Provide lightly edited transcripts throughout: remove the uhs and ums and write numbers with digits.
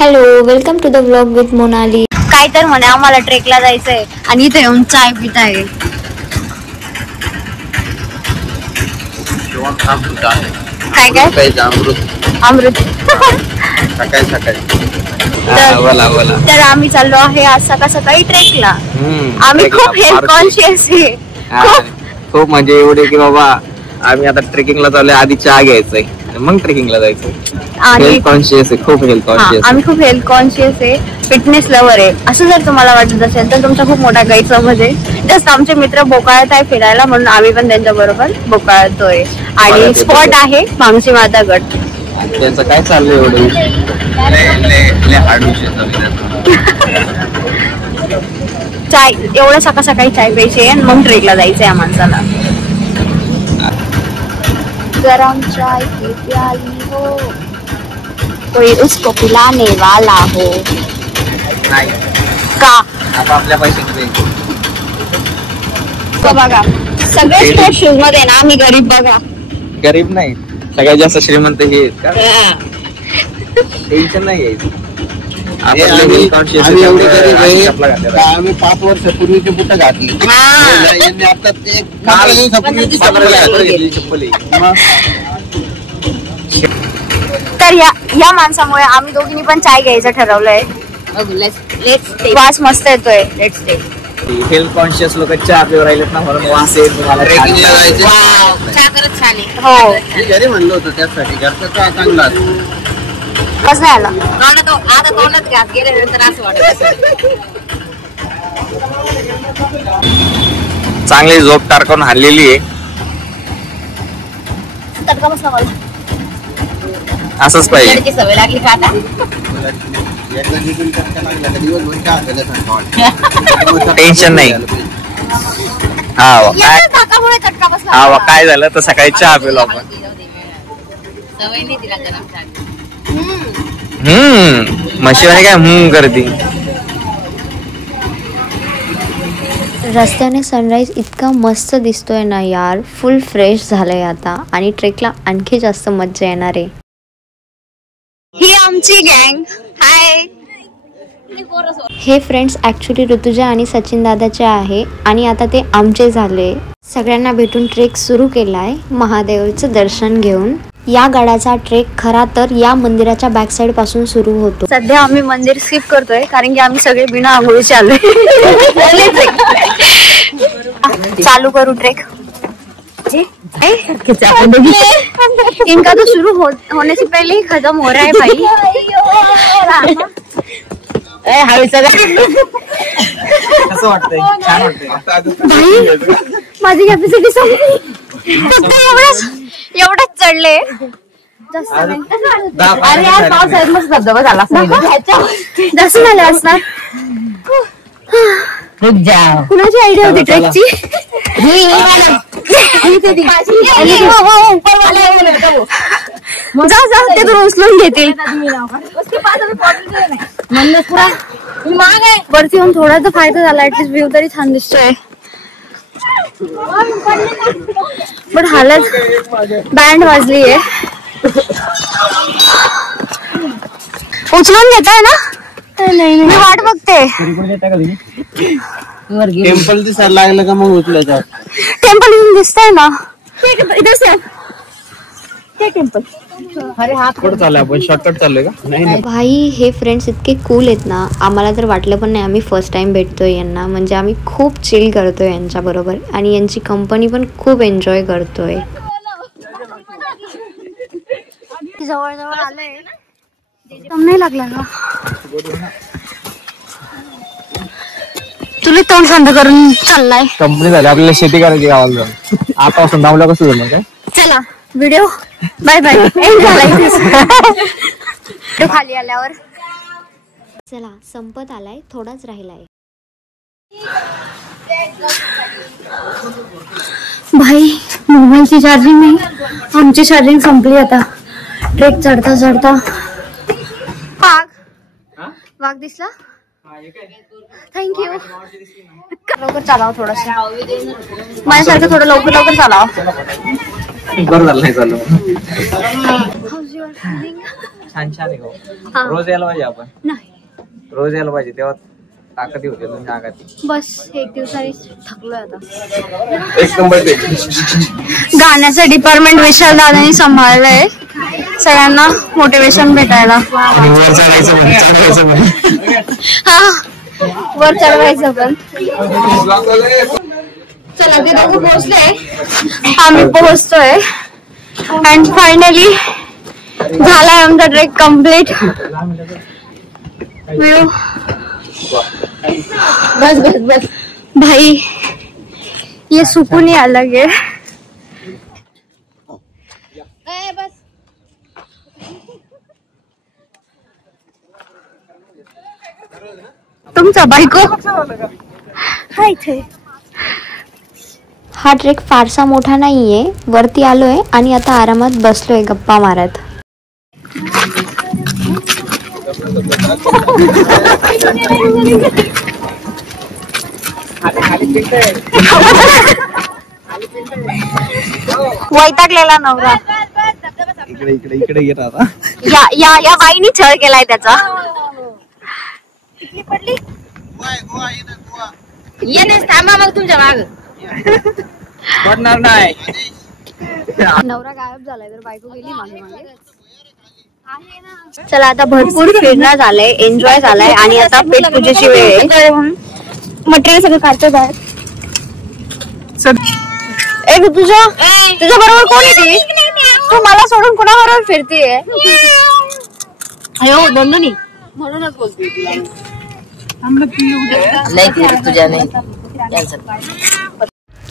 Hello, welcome to the vlog with Monali. काय तर म्हणे आम्हाला ट्रेकला जायचंय आणि इथे येऊन चाय पित आहे. काय काय अमृत. तर आम्ही चाललो आहे आज सकाळ सकाळी ट्रेकला. आम्ही खूप हेल्थ कॉन्शियस आहे. खूप म्हणजे एवढे की बाबा आम्ही आता ट्रेकिंगला चाललोय, आधी चहा घ्यायचंय मग ट्रेकिंगला जायचं. हेल्थ कॉन्शियस आहे, खूप हेल्थ कॉन्शियस. आम्ही खूप हेल्थ कॉन्शियस आहे, फिटनेस लवर आहे. असं जर तुम्हाला वाटत असेल तर तुमचा खूप मोठा गैरसमज आहे. जस्ट आमचे मित्र बोकाळत आहे फिरायला म्हणून आम्ही पण त्यांच्या बरोबर बोकाळतोय. आणि स्पॉट आहे मांगशी माता गड. त्यांचं काय चाललंय एवढं चाय एवढं सकाळ सकाळी चाय प्यायची आहे मग ट्रेकला जायचंय या माणसाला. गरम चाय की प्याली हो, कोई उसको पिलाने वाला हो. नाही का आपल्या पैशांचे बघा सगळे स्पोर्ट शूज मध्ये ना. आम्ही गरीब बघा. गरीब नाही, सगळ्यात जास्त श्रीमंत हे आहेत का. टेन्शन नाही घ्यायचं. आम्ही 5 वर्षापूर्वीचे बुट घातले. आता तर या माणसामुळे आम्ही दोघींनी पण चाय घ्यायचं ठरवलंय. वास मस्त येतोय. हेल्थ कॉन्शियस लोक चहा पिऊ राहिलेत ना म्हणून वास येत. हो घरी म्हणलं होतं त्यासाठी घरचा चहा चांगला कसं नाही आला. चांगली झोप टारकून हल्लेली आहे. असंच पाहिजे. सवय लागली का आता. टेन्शन नाही. काय झालं तर सकाळी चहा पिलो आपण. म्हशीवाने काय करते. रस्त्याने सनराईज इतका मस्त दिसतोय ना यार, फुल फ्रेश झालंय आता आणि ट्रेकला आणखी जास्त मज्जा येणार आहे. ही आमची गँग. हाय. हे फ्रेंड्स ऍक्च्युली ऋतुजा आणि सचिन दादाचे आहे आणि आता ते आमचे झाले. सगळ्यांना भेटून ट्रेक सुरू केलाय महादेवचं दर्शन घेऊन. या गडाचा ट्रेक खरा तर या मंदिराच्या बॅक साइड पासून सुरू होतो. सध्या आम्ही मंदिर स्किप करतोय कारण की आम्ही सगळे बिना आंघोळीचे आलोय. चालू करू ट्रेक. इनका तो शुरू होने से पहले ही खत्म हो रहा है भाई. कसं वाटतंय? छान वाटतंय. माझी कॅपॅसिटी संपली. एवढंच चढले. अरे यार पावसाळ्यात मस्त धबधबा झाला. जास्त झाले असणार. कुणाची आयडिया होती ट्रेकची. जा ते तर उचलून घेतील. वरती येऊन थोडा तर फायदा झाला. ऍटलीस्ट व्ह्यू तरी छान दिसतोय. पण हालत बँड वाजली आहे. उचलून घेताय ना. मी वाट बघते. टेम्पल दिसायला लागलं का मग उचलायचं. टेम्पल दिसतंय ना ते टेम्पल. अरे हा कुठं चाललोय आपण. शॉर्टकट चाललोय का. नाही भाई हे फ्रेंड्स इतके कूल आहेत ना. आम्हाला तर वाटलं पण नाही आम्ही फर्स्ट टाइम भेटतोय यांना. म्हणजे आम्ही खूप चिल करतोय यांच्या बरोबर आणि यांची कंपनी पण खूप एन्जॉय करतोय. जवळ जवळ आलंय. नाही लागला ना. तुला तोंड शांत करून चाललाय. कंपनी झाली आपल्याला शेती करायची गावाला जाऊन. आतापासून धावलं कसं झालं काय. चला व्हिडिओ बाय बाय. एंड झाला. खाली आल्यावर चला संपत आलाय, थोडाच राहिलाय. भाई मोबाईलची चार्जिंग नाही. आमची चार्जिंग संपली आता. ट्रेक चढता चढता वाघ दिसला. थँक्यू. लवकर चालाव थोडस. माझ्यासारखं थोडं लवकर लवकर चालाव. बरं झालं नाही चालू. छान छान आहे हा. हो. रोज यायला पाहिजे आपण, नाही रोज यायला पाहिजे, तेव्हा ताकद होते तुमच्या अंगात. बस एक दिवसाने थकलोय आता. एक नंबर ते. गाण्याचं डिपार्टमेंट विशाल दादानी सांभाळलंय, सगळ्यांना मोटिवेशन भेटायला. आणि वर चढायचं पण. हा वर चढवायचं पण. चला ते दोघं पोहोचले, आम्ही पोहोचतोय. अँड फायनली झालाय आमचा ट्रेक कम्प्लीट. बस बस बस भाई, ये सुकून ही अलग है. तुमचा बायको हाय इथे. हा ट्रेक फारसा मोठा नाहीये. वरती आलोय आणि आता आरामात बसलोय गप्पा मारत. वैतागलेला नवरा. इकडे इकडे इकडे येत आता. या बाईनी छळ केलाय त्याचा. थांबा मग तुमच्या माग. पडणार नाही. नवरा गायब झालाय तर बायको गेली मागे मागे. चला आता भरपूर फिरणं झालंय, एन्जॉय झालाय आणि आता पेट पूजेची वेळ आहे. मटेरियल सगळं काढतो बाहेर. तुझ्या बरोबर कोण येते? तू मला सोडून कोणाबरोबर फिरतीये? अयो नंदनी म्हणूनच बोलते तुझ्या नाही.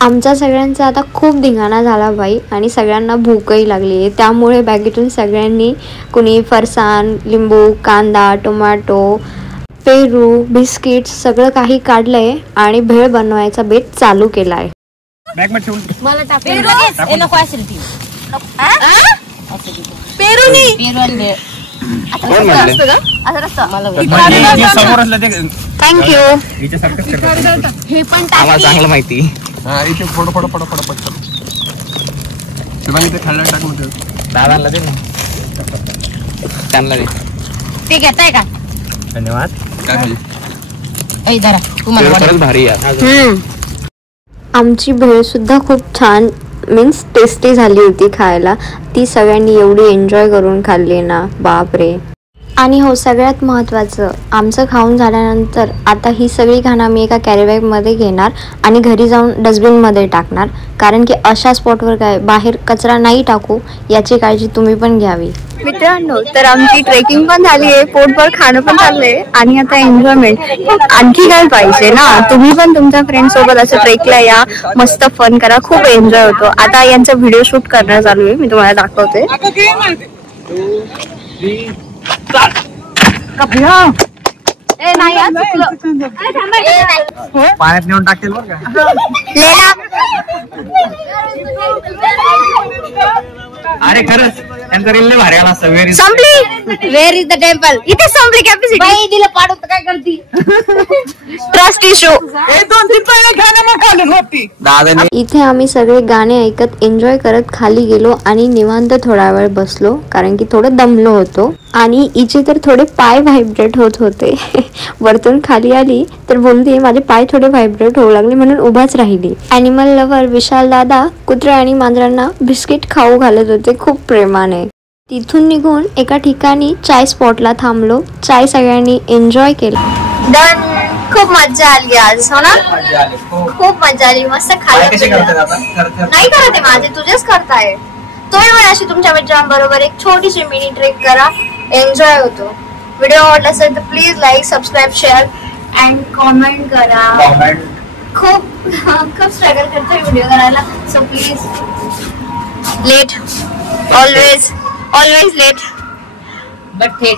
आमचा सगळ्यांचा आता खूप धिंगाणा झाला बाई, आणि सगळ्यांना भूकही लागली आहे. त्यामुळे बॅगेतून सगळ्यांनी कुणी फरसाण, लिंबू, कांदा, टोमॅटो, पेरू, बिस्किट सगळं काही काढलंय आणि भेळ बनवायचा बेत चालू केलाय. मला नको असेल ती पेरू नाही. थँक्यू. हे पण आम्हाला चांगलं माहिती. इथे फोडो फोडो फोडो फोडो पटकन. इथे खायला टाक मध्ये. दादाला दे ना, त्यांना दे. ते घेताय का? धन्यवाद. ए जरा तुम्हाला खरंच भारी आहे. आमची भेळ सुद्धा खूप छान मीन्स टेस्टी झाली होती खायला. ती सगळ्यांनी एवढी एन्जॉय करून खाल्ली ना, बापरे. आणि हो, सगळ्यात महत्त्वाचं, आमचं खाऊन झाल्यानंतर आता ही सगळी घाण आम्ही एका कॅरीबॅगमध्ये घेणार आणि घरी जाऊन डस्टबिनमध्ये टाकणार. कारण की अशा स्पॉटवर काय बाहेर कचरा नाही टाकू, याची काळजी तुम्ही पण घ्यावी. मित्रांनो, तर आमची ट्रेकिंग पण झाली आहे, पोटभर खाणं पण चाललंय आणि आता एन्जॉयमेंट. आणखी काय पाहिजे ना. तुम्ही पण तुमच्या फ्रेंड सोबत असं ट्रेकला या, मस्त फन करा, खूप एन्जॉय होतो. आता यांचा व्हिडिओ शूट करणं चालू आहे, मी तुम्हाला दाखवते. पाण्यात नेऊन टाकतील बरं का. अरे खरंच त्यांचा रील भारी आला असता. संपली. Where is the temple? इथे संपली कॅपॅसिटी. बाई दिलं पाडत काय करती? Trust issue. इथे आम्ही सगळे गाणे ऐकत एन्जॉय करत खाली गेलो आणि निवांत थोडा वेळ बसलो, कारण की थोडं दमलो होतो. आणि इथे तर थोडे पाय व्हायब्रेट होत होते. वरतून खाली आली तर बोलते माझे पाय थोडे व्हायब्रेट होऊ लागले, म्हणून उभाच राहिली. ॲनिमल लव्हर विशाल दादा कुत्रे आणि मांजरांना बिस्किट खाऊ घालत होते खूप प्रेमाने. तिथून निघून एका ठिकाणी चाय स्पॉटला थांबलो. चाय सगळ्यांनी एन्जॉय केला. डन. खूप मजा आली आज, हो ना? खूप मजा आली. मस्त खाल्लं. नाही करत आहे माझे, तुझेच करताय. तुम्ही पण अशी तुमच्या मित्रांबरोबर एक छोटीशी मिनी ट्रेक करा, एन्जॉय होतो. व्हिडिओ आवडला असेल तर please like, subscribe, share and comment करा. खूप स्ट्रगल करतोय व्हिडिओ करायला, so please. Late always late but थेट.